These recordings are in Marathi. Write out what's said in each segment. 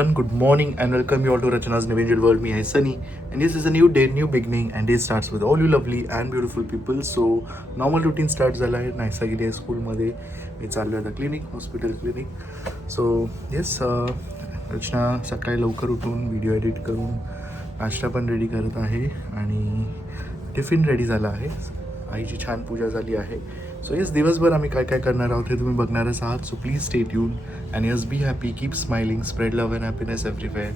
everyone, good morning and welcome you all to Rachana's New Angel World. Me, I Sunny, and this is a new day, new beginning, and day starts with all you lovely and beautiful people. So normal routine start झाला आहे. नायसा गेली आहे स्कूलमध्ये. मी चाललो आहे आता clinic, hospital clinic. So yes, Rachana सकाळी लवकर उठून व्हिडिओ एडिट करून नाश्ता पण रेडी करत आहे आणि टिफिन रेडी झाला आहे. आईची छान पूजा झाली आहे. सो येस, दिवसभर आम्ही काय काय करणार आहोत हे तुम्ही बघणारच आहात. So please stay tune and yes, be happy, keep smiling, spread love and happiness everywhere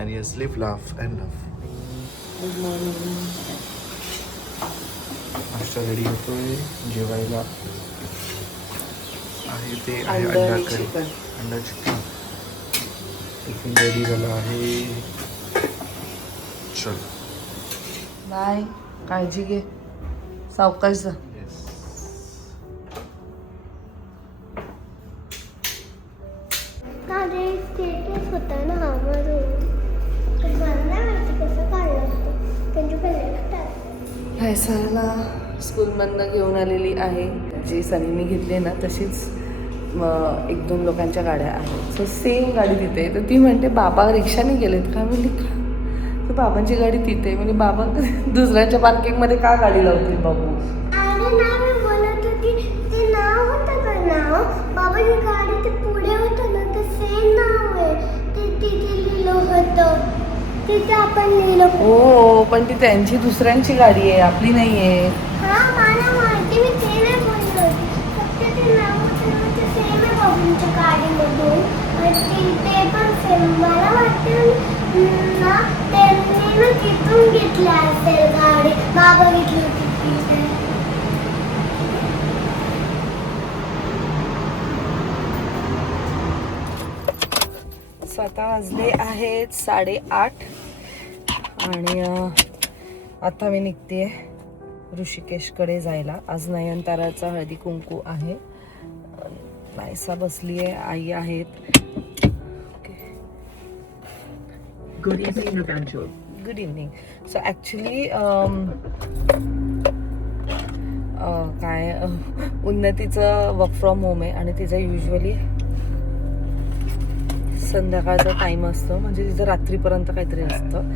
and yes, live laugh and love. Good morning. नाश्ता रेडी होतोय. जेवायला आहे ते आहे अंडा करी, अंडा चिकन. टिफिन रेडी झाला आहे. चल बाय, काळजी घे, सावकाश जा. स्टेटस होता ना कसं काढलं फैसलला स्कूलमधनं घेऊन आलेली आहे. जी सनीने घेतली ना तशीच 1-2 लोकांच्या गाड्या आहेत. सो सेम गाडी तिथे आहे. तर ती म्हणते बाबा रिक्षाने गेलेत का? म्हणजे का? तर बाबांची गाडी तिथे आहे. म्हणजे बाबा दुसऱ्यांच्या पार्किंगमध्ये का गाडी लावतील बाबू? अरे नाही, मी बोलत होती ते नाव होतं का नाव बाबाची गाडी ते पुढे होतं ना, ते सेम नाव आहे. ते तिथे लिहिलं होतं, तिथे आपण लिहिलं. हो, पण ती त्यांची दुसऱ्यांची गाडी आहे, आपली नाही आहे. हा मला माहिती, मी ते नाही बोलत होती. फक्त ते नाव होतं ते सेम आहे बाबांच्या गाडीमधून. ते पण सेम. मला वाटतं ना त्यांनी ना तिथून घेतली असेल गाडी. बाबा घेतली होती तिथे. स्वतः वाजले आहेत 8:30 आणि आता मी निघते ऋषिकेशकडे जायला. आज नयनताराचा हळदी कुंकू आहे. नायसा बसली आहे, आई आहेत. Good evening Rupanshu. Good evening. So actually उन्नतीचं वर्क फ्रॉम होम आहे आणि तिचं युजली संध्याकाळचा टाईम असतो, म्हणजे तिचं रात्रीपर्यंत काहीतरी असतं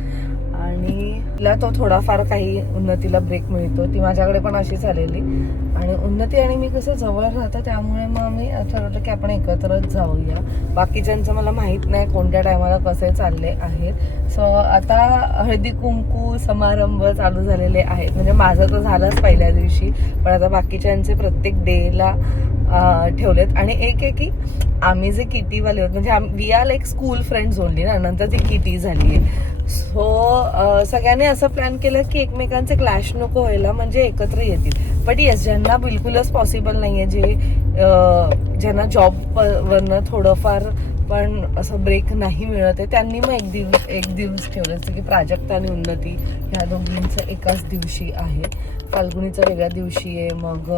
आणि तिला तो थोडाफार काही उन्नतीला ब्रेक मिळतो. ती माझ्याकडे पण अशीच आलेली आणि उन्नती आणि मी कसं जवळ राहतं त्यामुळे मग मी ठरवलं की आपण एकत्रच जाऊया. बाकीच्यांचं मला माहीत नाही कोणत्या टायमाला कसे चालले आहेत. सो आता हळदी कुंकू समारंभ चालू झालेले आहेत. म्हणजे माझं तर झालंच पहिल्या दिवशी, पण आता बाकीच्यांचे प्रत्येक डेला ठेवलेत. आणि एक आहे की आम्ही जे किटीवाले होत, म्हणजे we are like school friends only ना, नंतर ती किटी झाली आहे. सो सगळ्यांनी असं प्लॅन केलं की एकमेकांचे क्लॅश नको व्हायला, म्हणजे एकत्र येतील. बट येस, ज्यांना बिलकुलच पॉसिबल नाही आहे, ज्यांना जॉबवरनं थोडंफार पण असं ब्रेक नाही मिळत आहे, त्यांनी मग एक दिवस ठेवलं. जसं की प्राजक्ता आणि उन्नती ह्या दोघींचं एकाच दिवशी आहे. फाल्गुनीचं वेगळ्या दिवशी आहे, मग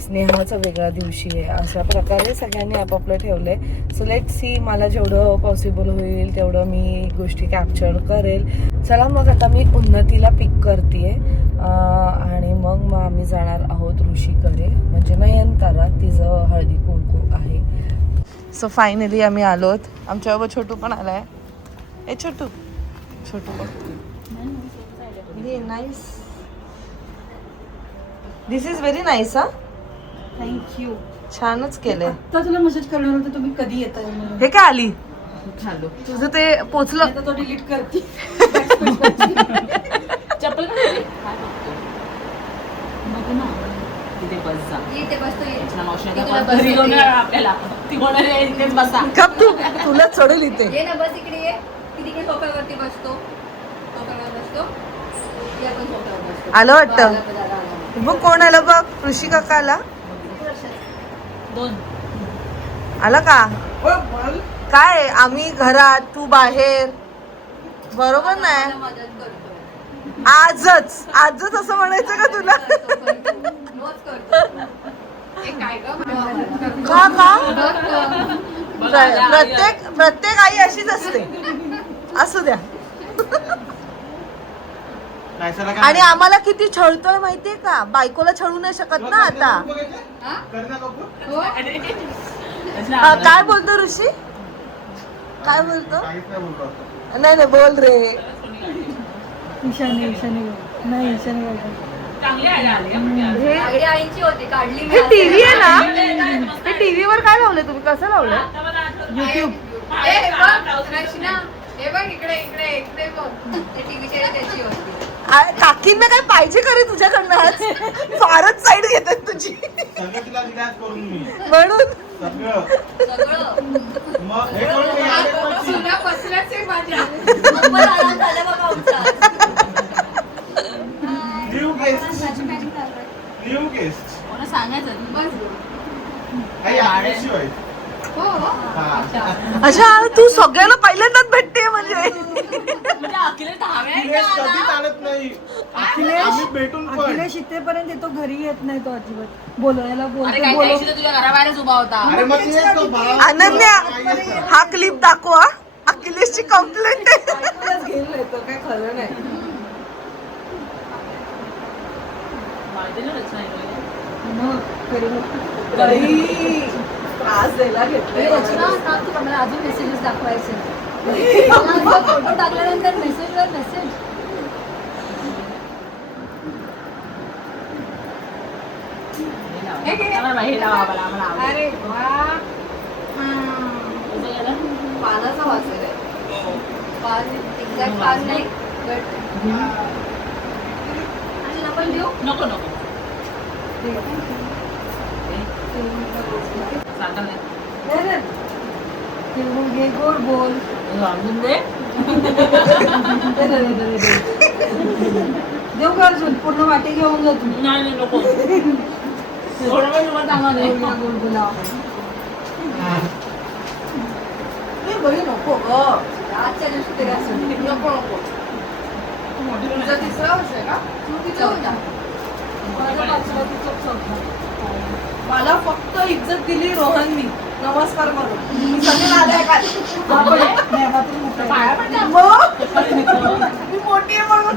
स्नेहाचं वेगळ्या दिवशी आहे. अशा प्रकारे सगळ्यांनी आपापलं ठेवलं आहे. सो लेट सी, मला जेवढं पॉसिबल होईल तेवढं मी गोष्टी कॅप्चर करेल. चला मग आता मी उन्नतीला पिक करते आणि मग आम्ही जाणार आहोत ऋषीकडे, म्हणजे नयनतारा, तिचं हळदी कुंकू आहे. सो फायनली आम्ही आलोत. आमच्याबरोबर छोटू पण आलाय. ए Chhotu, Chhotu nice. This is very nice. हा, थँक्यू. छानच केलंय. आता तुला मेसेज करणार होते तुम्ही कधी येताय म्हणून. हे काय आली झालो तुझं ते पोचलं. आता तो डिलीट करते. चप्पल नको ना, तिथे बस जा. इथे बसतो आपल्याला ती होणार आहे, इथेच बसा. गप तू, तुला चढेल इथे. ये ना, बस इकडे ये. तिकडे सोफ्यावरती बसतो, सोफ्यावर बसतो. या पण सोफ्यावर बसतो. आलं वाटतं. बघ कोण आलं बघ. ऋषी काका आला. 2 आला का? काय आम्ही घरात, तू बाहेर, बरोबर नाही? मदत करतो. आजच असं म्हणायचं का तुला? रोज करतो. हे काय गं? का प्रत्येक आई अशीच असते. असू द्या. आणि आम्हाला किती छळतोय माहितीये का? बायकोला छळू नाही शकत ना आता. काय बोलतो ऋषी? काय बोलतो? काहीच नाही बोलतो आता. नाही बोल रे. ईशानी चांगली आले आगडी आईची होती काढली मी हे आज. टीव्ही आहे ना, हे टीव्ही वर काय लावलंय तुम्ही? कसं लावलंय? YouTube. हे बघ, रचना, हे बघ इकडे बघ. ते टीव्हीची त्याची होती. काकींना काय पाहिजे खरे तुझ्याकडनं आज? फारच साईड घेतात तुझी सगळं तिला रिलॅक्स करून मी म्हणून. सगळं सगळं मग हे करून मी आले पण ती. सुना बसल्याच आहे माझ्या. मग आराम झाला बघा आमचा. न्यू गेस्ट कोणा सांगायचं बस. काही आपल्याशिवाय. हो हा. अच्छा तू सगळ्यांना पहिल्यांदाच भेटते म्हणजे. म्हणजे अखिलेश दहाव्या अखिलेश कधी चालत नाही. आम्ही भेटून पण अखिलेश इथेपर्यंत येतो, घरी येत नाही तो अजिबात. बोलायला अरे काही काही दिवशी तर तुझ्या घराबाहेरच उभा होता. अरे मग तेच तो भाव. अनन्या हा क्लिप दाखवा. अखिलेशची कंप्लेंट घेऊन येतो, काय खरं नाही. माहिती ना रचना आहे. मग खरी मग. त्रास द्यायला घेतले. मला अजून मेसेजेस दाखवायचे. फोटो टाकल्यानंतर मेसेजवर मेसेज. हे लावा मला आवडलं. अरे वा. कसं गेलं? पानाचा वास आहे. पान एक्झॅक्ट पान नाही बट आणि आपण देऊ. नको साखर नाही. तिळगुळ घे, गोड बोल. अजून दे. देऊ का अर्जुन? पूर्ण वाटी घेऊन जा तू. नाही नको. थोडं वेळ तुम्हाला चांगला दे. गोड गुलाब. बरी नको ग. आजच्या दिवशी तरी असं नको तुझा तिसरा वर्ष आहे का? तू किती होता? माझा पाचवा, तुझा चौथा. मला फक्त इज्जत दिली रोहननी नमस्कार करून. सगळे आले काय नाही, हा तरी मोठा आहे. पाया पडल्या. मी मोठी आहे म्हणून.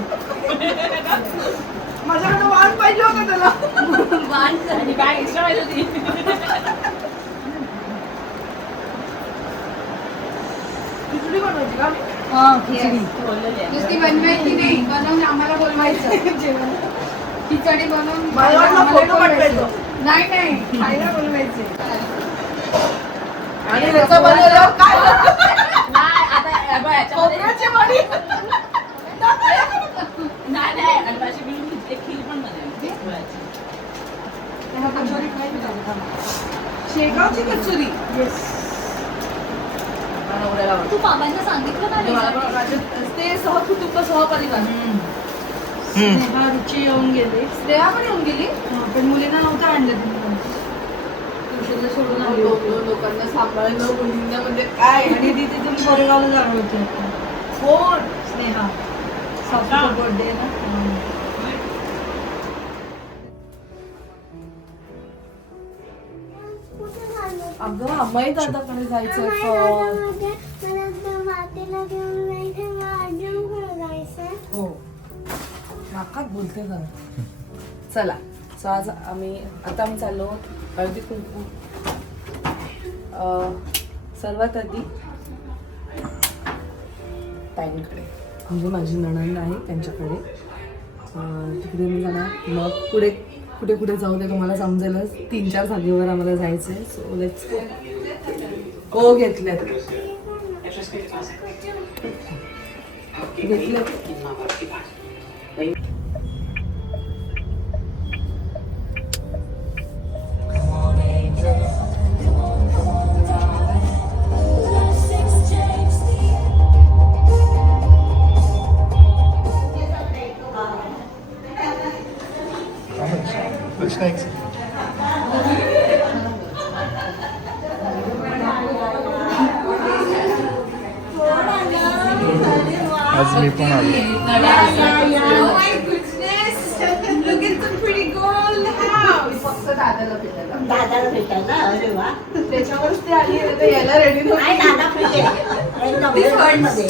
माझ्याकडे वाण पाहिजे होतं त्याला. वाण आणि काय एक्स्ट्रा पाहिजे होती. खिचडी बनवायची का? हा, खिचडी. बोललेली आहे. नुसती बनवायची नाही, बनवून आम्हाला बोलवायचं. जेवण खिचडी बनवून मला वाटलं आम्हाला फोटो बोलवायचं. पाठवायचं. नाही खायला बोलवायचे. आणि त्याचं बनवल्यावर काय? नाही, आता हे बघ, याच्यामध्ये- खोबऱ्याची वडी. नाही, आणि माझी मी एक खीर पण बनवली. गुळाची. कचोरी काय मी टाकू थांब. शेगावची कचोरी. मला एवढ्याला आवडते. तू बाबांना सांगितलं का मला नाही? पण वाटलं, ते सहकुटुंब सहपरिवार. स्नेहा, रुची येऊन गेले. स्नेहा पण येऊन गेली. हा, पण मुलींना नव्हतं आणलं तुम्ही. ट्युशनला सोडून आली होती. दोन लोकांना सांभाळणं मुलींना म्हणजे काय? आणि ती तिथून कोरेगावला जाणार होती आता. कोण? स्नेहा, सासूचा बर्थडे ना. कुठे झालं? अगं अम्माई दादाकडे जायचंय पण. मला मातीला घेऊन जायचं, मला अजून कुठं जायचंय? हो नाकात बोलते जरा. चला सो आज आम्ही चाललो हळदी कुंकू. सर्वात आधी ताईंकडे म्हणजे माझी नणंद आहे त्यांच्याकडे. तिकडे मी जाणार. मग पुढे कुठे कुठे जाऊ दे तुम्हाला समजेलच. 3-4 जागेवर आम्हाला जायचं आहे. So let's go. हो घेतले. Which next? आज मी पण आलो. फक्त दादाला भेटायला. दादाला भेटायला. अरे वा. त्याच्यावरच ते आली आहे, तर यायला रेडी नाही, दादा फ्री आहे. नवीन वर्ल्डमध्ये.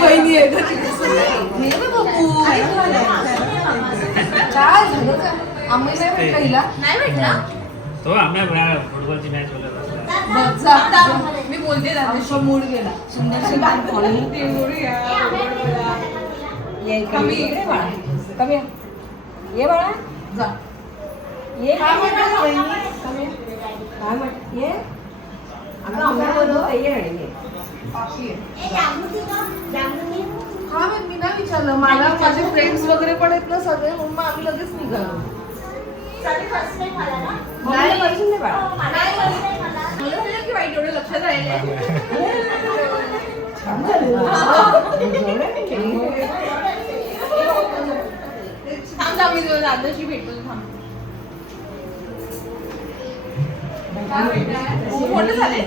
बहिणी आहे काय झालं का? आम्ही नाही भेटला हिला. नाही भेटला. तो आम्ही फुटबॉलची मॅच वगैरे मी बोलते दादाशी मूड गेला सुंदरशी कमी इकडे बाळा कमी ये बाळा जा ये काय म्हटलं ये अगं आम्हाला बोलव ये ये हा मी ना विचारलं मला माझे फ्रेंड्स वगैरे पण आहेत ना सगळे म्हणून मग आम्ही लगेच निघालो नाही बसून दे बाळा मला वाटलं की वाईट एवढं लक्षात राहिले छान झालं थांब थांब मी तुला दादाशी भेटतो थांब मोठं झालंय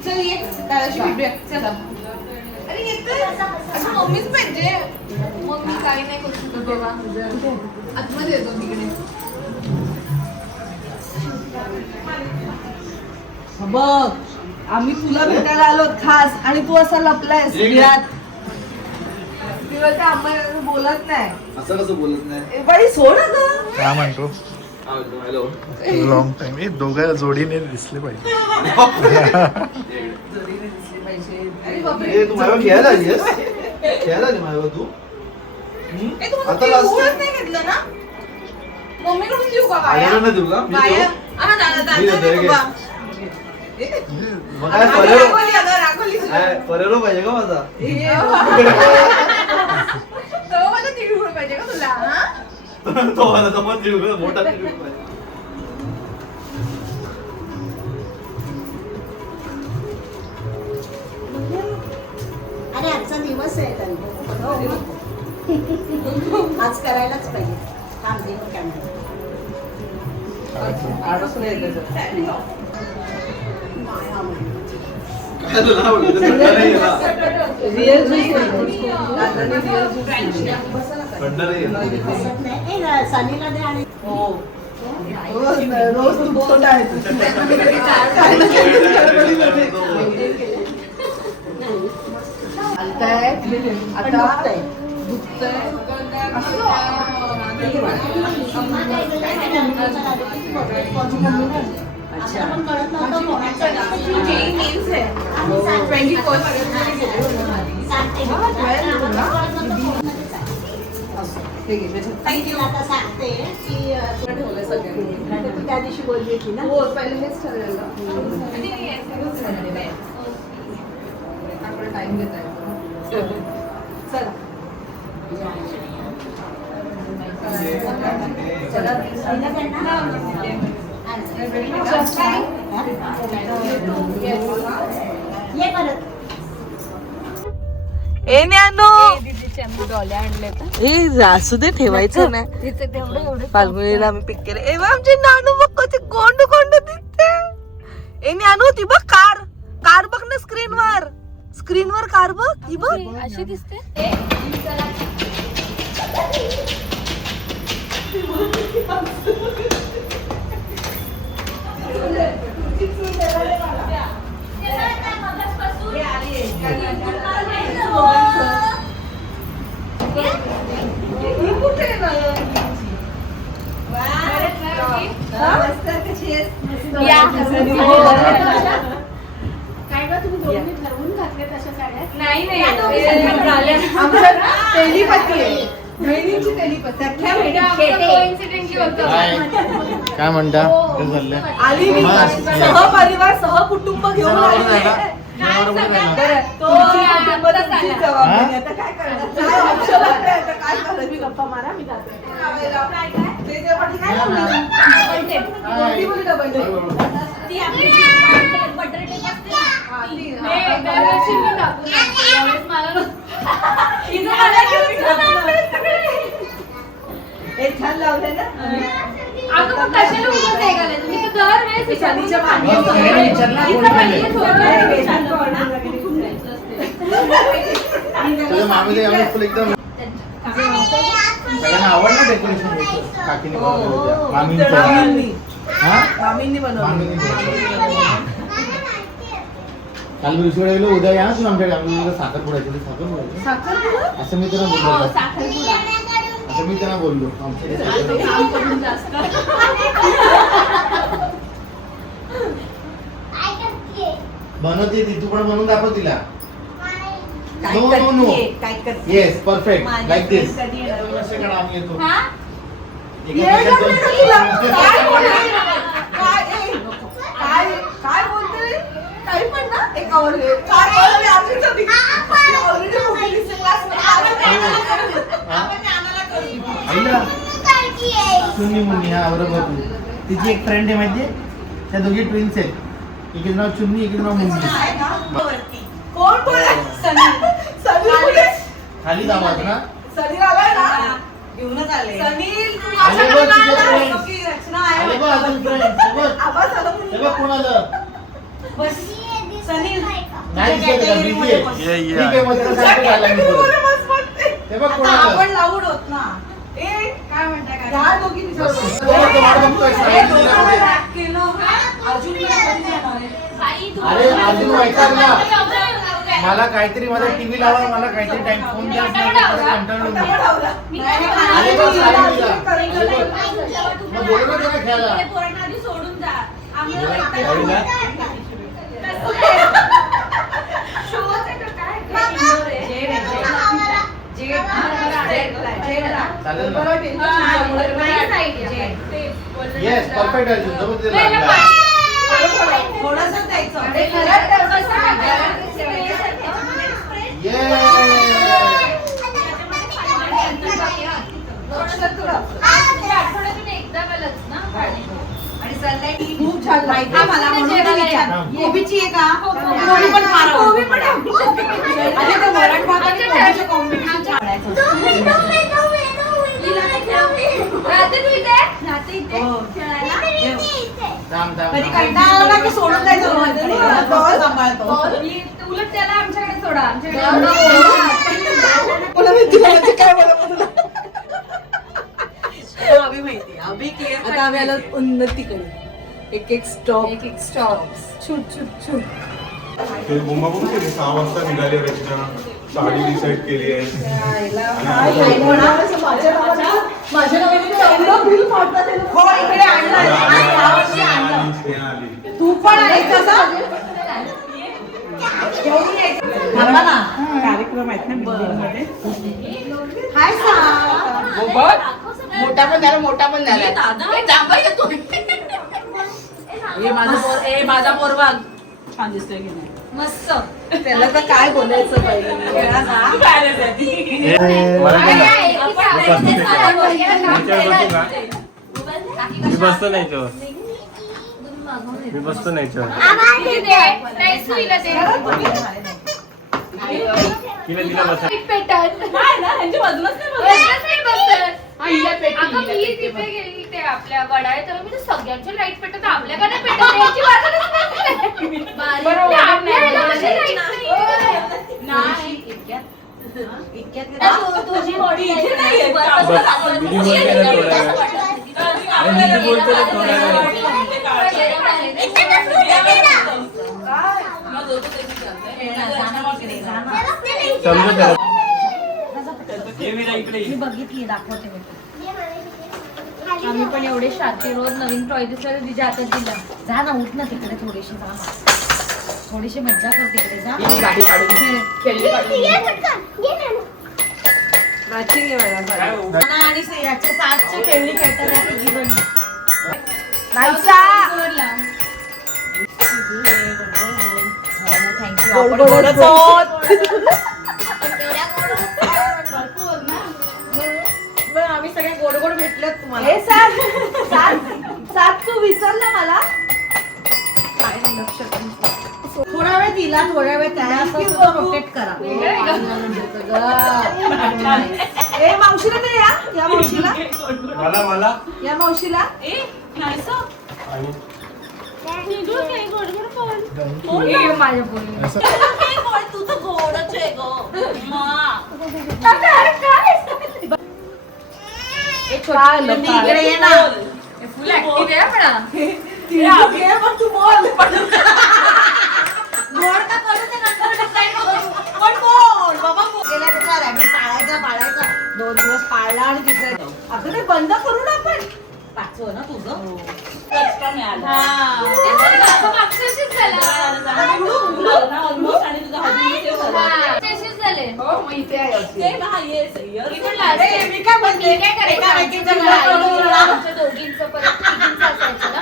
चल ये दादाशी भेटूया चल अरे येतोय असं मम्मीच पाहिजे मम्मी काही नाही करू शकत बाबा आतमध्ये येतो तिकडे बघ आम्ही तुला भेटायला आलो खास आणि तू असा लपलायस बिळात तुला त्या आम्हाला बोलत नाही असं कसं बोलत नाही बाई सोड ग काय म्हणतो हॅलो लॉंग टाइम हे दोघं जोडीने दिसले पाहिजे अरे बापरे तू माझ्यावर खेळायला आलीस खेळायला आली माझ्यावर तू आता last time- नाही घेतलं ना मम्मीकडून देऊ का आल्याला ना तुला मी बाया देऊ? हा दादा मी देतो, हे घे. दादा मग काय फरेरो पाहिजे का माझा तो मला तिळगुळ पाहिजे का तुला हा तो मला तो पण तिळगुळ, मोठा तिळगुळ पाहिजे. अरे आजचा दिवस आहे त्यांचा आज करायलाच पाहिजे काम देऊन काय काय तुला आवडलं? ते थंड नाही गेला. रिअल थंड नाही गेला. नाही सनीला दे आणि रोज तू बोट आहे चालतंय आता दुखतंय अच्छा पण कळत नव्हतं आता सांगते की ठेवलंय सगळ्यांनी तू त्या दिवशी बोलली होती ना हो पहिले हेच ठरलेलं आपण टाइम घेत आहे चला ये परत ए न्यानो दीदीचे आम्ही डॉल्या आणले ए असू दे ठेवायचं ना तिथे तेवढे एवढे फाल्गुनीला आम्ही पिक केले ए बा आमची नानू बघ कशी गोंड गोंड दिसते ए न्यानू ती बघ कार कार बघ ना स्क्रीनवर कार बघ ही बघ अशी दिसते काय का तुम्ही दोघी ठरवून घातले तशा साड्या नाही तेलीपती आहे बहिणीची तेलीपती अख्ख्या कोइन्सिडेंटली होतं काय म्हणता काय चाललंय आली मी सहपरिवार सहकुटुंब घेऊन आली आहे. तुमची कुटुंबाची जबाबदारी. आता काय करणार? काय option आहे? आता काय करणार? मी गप्पा मारा मी जाते. ते जे पाठी काय लावलं? कोणती बोली डबल टेप? ती आपली बटर टेप असते ना ती. दरवर्षी मी दाखवून आणते. यावेळेस मला हिनं मला घेऊन आणले सगळे. हे छान लावलंय ना अगं मग कशाला उगाच नाही घालायचं? मी तर दरवेळेस विचारते. शनीच्या मागे हिचं पहिलेच होतं. तुझ्या मामीला यावेळी फुल एकदम सगळ्यांना आवडलं डेकोरेशन काकीने बनवलं होतं. मामींनी हा? मामींनी बनवलं मामीने बनवलं. काल मी दुसरीकडे गेलो, उद्या या तू आमच्याकडे. आम्ही साखर पुडायची साखर असं मी त्यांना बोललो. असं मी त्यांना बोललो बनवते ती, तू पण बनवून दाखव तिला. No no no yes perfect like this. आम्ही येतो. काय बोलतोय काही पण ना एक आवडले काय सुन्नी मुन्नी हा बरोबर. तिची एक फ्रेंड आहे माहितीये, त्या दोघी ट्विन्स आहेत. एकीचं नाव चुन्नी, एकीचं नाव मुन्नी. कोण बोला सनी खाली जावं ना. सनी आलाय ना घेऊनच आले. सनील तू आले बघ तुझे friends. की रचना आहे आले बघ अजून friends. हे बघ. आवाज आला हे बघ कोण आलं. बस सनील नाही दिसत का? busy आहे. ठीक आहे मग त्याला सांगतो खायला मी परत. हे बघ कोण आलं. आपण लावून होत ना ए काय म्हणताय काय या दोघी तो वाट बघतोय. अरे अजून ऐकाल ना. मला काहीतरी माझा टीव्ही लावा, मला काहीतरी टाइम फोन द्या. कंटाळलो मी. अरे बघ साईडला. मग बोलू ना त्याला खेळायला. चालेल ना. येस परफेक्ट आहे तुझं. थोडंसं द्यायचं खूप छान माहिती आहे मला म्हणून तर विचार. कोबीची आहे का कोबी पण मारा. आणि ते वरण भात आणि कोबीचं कॉम्बिनेशन छान आहे. कधी कंटाळा आला की सोडून द्यायचं रोहनकडे. सांभाळतो उलट त्याला आमच्याकडे सोडा. मला माहिती म्हणजे काय मला तुला अभि माहिती अभि क्लिअर. आता आम्ही आलो उन्नतीकडे. एक एक स्टॉप छूट छूट छूट. ते बुंबाबुंब केली 6 वाजता निघाली रचना. साडी डिसाईड केली आहे. माझ्या नावाने बिल फाडतात ते लोक. हो इकडे आणलं. तू पण आहे कसं घेऊन यायचं. थांबा ना कार्यक्रम आहेत ना बिल्डिंगमध्ये. हाय सा मोठा पण झाला, मोठा पण झाला. माझा पोरवा छान दिसतोय की नाही. मस्त. त्याला तर काय बोलायचं पाहिजे. मी बसतो नाही याच्यावर. मी बसतो नाही याच्यावर. तिला तिला बसा. आपल्या वडा आहे तर मी सगळ्यांचे लाईट पेटत आपल्याकडे पेटत याची वाजतच तुझी बॉडी मी बघितली दाखवते मी. आम्ही पण एवढे शांती रोज नवीन टॉय दिसला तर तिच्या हातात दिला. जा ना उठ ना तिकडे थोडीशी जा ना. थोडीशी मज्जा कर तिकडे जा. गाडी काढून मॅचिंग आहे मला. आणि याच्या 7ची खेळणी खेळतात या तिघी बहिणी. आम्ही सगळे गोड गोड भेटलेत तुम्हाला. सात तू विसरला मला. काय नाही लक्ष. थोडा वेळ दिला थोडा वेळ त्याला असं रोटेट करा. ए मावशीला तर या मावशीला मला या मावशीला माझ्या पोरी तुझं गोडच आहे ग. इकडे ये ना. फुल ऍक्टिव्ह आहे म्हणा. तू बोल गोड का आणि तिसऱ्या अगं ते बंद करू ना आपण. पाचवं ना तुझं. एक्स्ट्रा मिळालं. मागच्या वर्षीच झाला. ऑलमोस्ट आणि तुझा हजून सेव्ह झाला. मागच्या वर्षीच झाले. हो मग इथे आहे अशी. सेम हा येस मी पण last ए, मी काय म्हणते मी काय करायचं? आमच्या दोघींचं परत तिघींचं असायचं ना.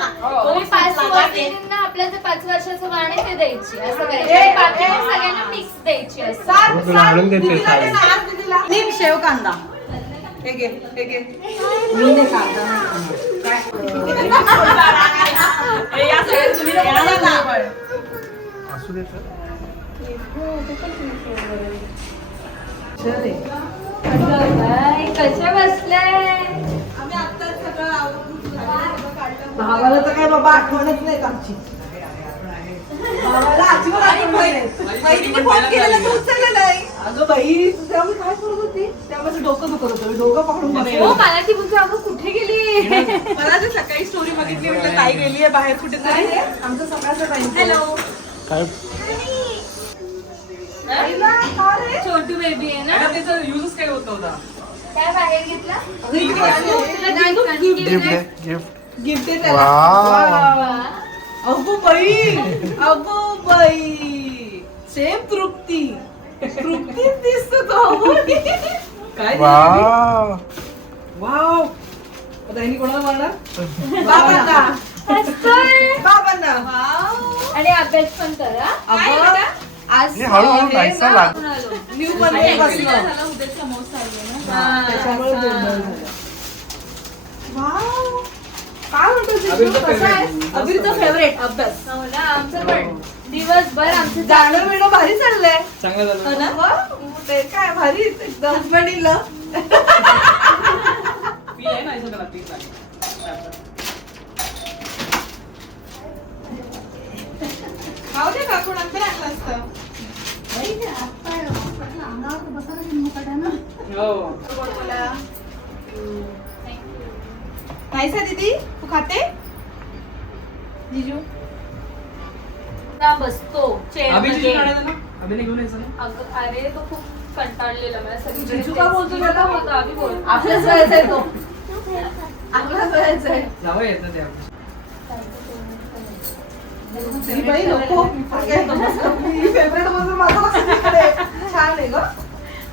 मी 5 सुवासिनींना आपल्या जे 5 वर्षाचं वाण आहे ते द्यायची असं करायचं. बाकी मग सगळ्यांना मिक्स द्यायची असं. तुला आणून देते साडी. नीम शेव कांदा हे घे हे घे. मी नाही कांदा असू दे तर. कशा बसलाय? भावाला तर काय बाबा आठवणच नाही आमची. भावाला अजिबात आठवण नाही. बहिणीने फोन केलेला तू उचलला नाही. अगं बाई तू त्यामुळे काय करत होती? त्यामुळे डोकं दुखत होतं. डोकं पकडून बसले. हो मला ती म्हणजे अगं कुठे गेली? मला ते सकाळी स्टोरी बघितली म्हटलं ताई गेली आहे बाहेर कुठे तरी. आमचं सकाळचं टाइम. हॅलो काय छोटू बेबी आहे ना. त्याचा युजच काय होत होता. काय बाहेर घेतला? गिफ्ट आहे गिफ्ट. गिफ्ट आहे त्याला. वाव. अगो बाई सेम तृप्ती दिसतो तो. काय वाव. वाव. आता यांनी कोणाला मारणार? बाबांना. आणि अभ्यास पण करा. अगं, आज हे हळूहळू हे जायचं ना, लाग. न्यू बनवून बसलं. झाला उद्या समोसा आहे ना. त्याच्यामुळे गोंधळ झाला. वाव. काय म्हणतो जिजू? कसं आहे? अभिरचं फेवरेट अभ्यास. हो ना आमचं पण दिवसभर आमचं जाणं बिणं भारी चाललंय. चांगलं झालं. हो ना? वा, ते काय भारी एकदम हजबंडीला. मी आहे ना याच्या घरात तीच आहे. खाऊ दे काकू नंतर आणलं असतं. हो. नाही सा दीदी तू खाते? जीजू ना बसतो चेअर मध्ये. अभिनय घेऊन यायचं ना. अरे तो खूप कंटाळलेला मला सगळीकडे जिजू का बोलतो त्याला? होता आम्ही बोल. आपल्याच वयाचा आहे तो. आपल्याच वयाचा आहे. जावं येतं ते ही बाई नको. ही फेवरेट बसून माझं लक्ष तिकडे. छान आहे ग.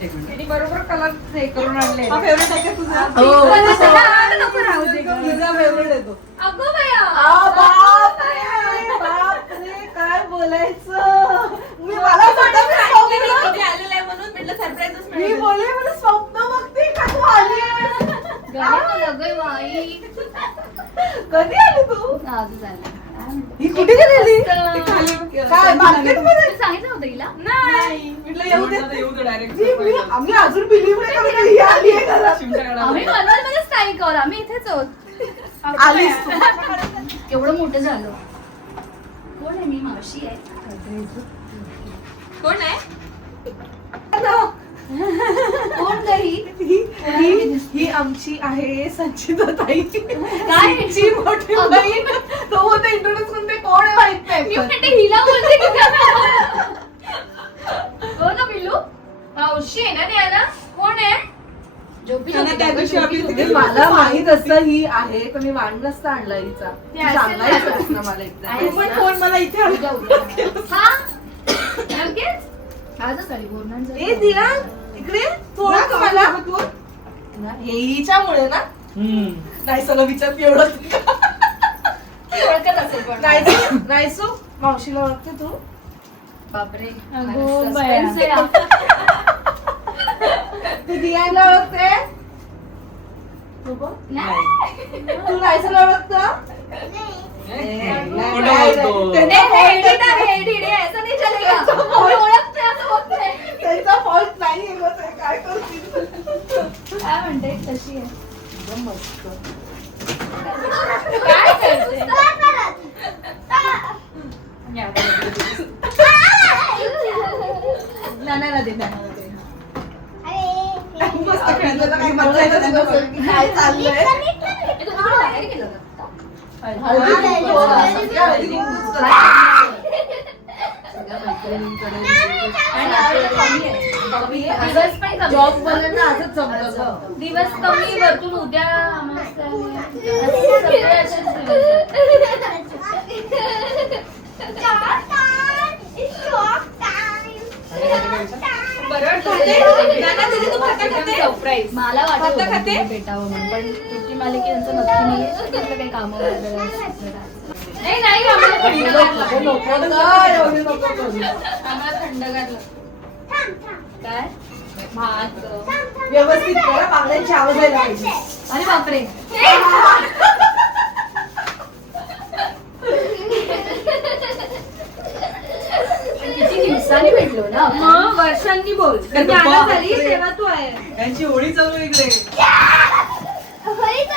तिने बरोबर कलर हे करून आणले. हा फेवरेट आहे का तुझा? नको राहू दे गं. तुझा फेवरेट आहे तो. अगं बया बापरे काय बोलायचं. मला स्वतः मी बोलले मला स्वप्न बघते का तू आली आहेस? कधी आली तू? ही कुठे गेलेली? काय मार्केटमध्ये? सांगितलं होतं हिला. नाही म्हटलं येऊ दे. येऊ दे डायरेक्ट. आम्ही अजून बिलीव्ह नाही करत की ही आली आहे घरात. आम्ही मनोरमध्येच नाही कॉल आम्ही इथेच आहोत. आलीस तू. केवढं मोठं झालं. कोण आहे? मी मावशी आहे. कोण आहे? कोण गई? ही आमची आहे संचिता ताई. काय? हिची मोठी बहीण. तो होते इंट्रोड्यूस करून ते कोण आहे माहित मी नाही. म्हणते हिला बोलते की काय? हो ना बिल्लू मावशी आहे ना ते ना. कोण आहे? मला माहित असतं ही आहे तर मी वाण नसता आणला हिचा. ते असेल सांगायचं ना. असतं मला एकदा. आहे पण ना? कोण मला इथे उद्या हा लगेच आजच आली बोलणार. ए दिया इकडे थोडं का मला हे हिच्यामुळे ना. नाही सगळं विचारते एवढं. ओळखत असेल पण. नाही सो मावशीला ओळखते तू? बापरे अगो suspense आहे. तू दियाला ओळखते? नाही. तू नाहीसला ओळखतं? कुठं बोलतो? त्यांचा फॉल्ट नाही आहे बस, काय करतील. काय म्हणते कशी आहे? एकदम मस्त. काय करते? नानाला दे, नानाला दे. मस्त खेळलं तर काही मजा येत नाही बसून. काय चाललंय? हे तुम्ही कुठे बाहेर गेलं का? दिवस पण कमी. जॉब वाल्यांना असंच जमतं. दिवस कमी वरतून उद्या अमावस्या आहे. सगळे असेच सरप्राईज. मला वाटत भेटावं म्हणून, पण तुमची मालिकेचं नक्की नाहीये. तिथलं काही कामं वगैरे नाही आम्हाला थंडगार काय भात व्यवस्थित करा, बांगड्यांची आवाज यायला पाहिजे. अरे बापरे. किती दिवसांनी भेटलो ना, मग वर्षांनी बोल. तेव्हा तू आहे. यांची होळी चालू इकडे.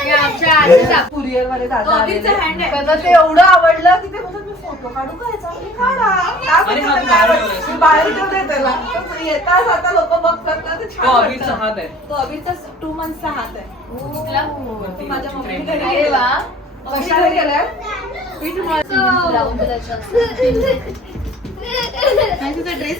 आमच्या आजीचा कुरिअर मध्ये दादा कॉफीचं आलेले. hand आहे. त्यांना ते एवढं आवडलं की ते म्हणतात मी फोटो काढू का याचा? मी काढा. काय म्हणतात त्याला? मी बाहेर ठेवते त्याला. तर येता जाता लोक बघतात ना, ते छान वाटतं. तो अभिचा 2 मंथचा हात आहे. कुठला? माझ्या मम्मीकडे अरे गेला. वा. कशाला गेलाय? ब्राऊन कलरचा. तुझा ड्रेस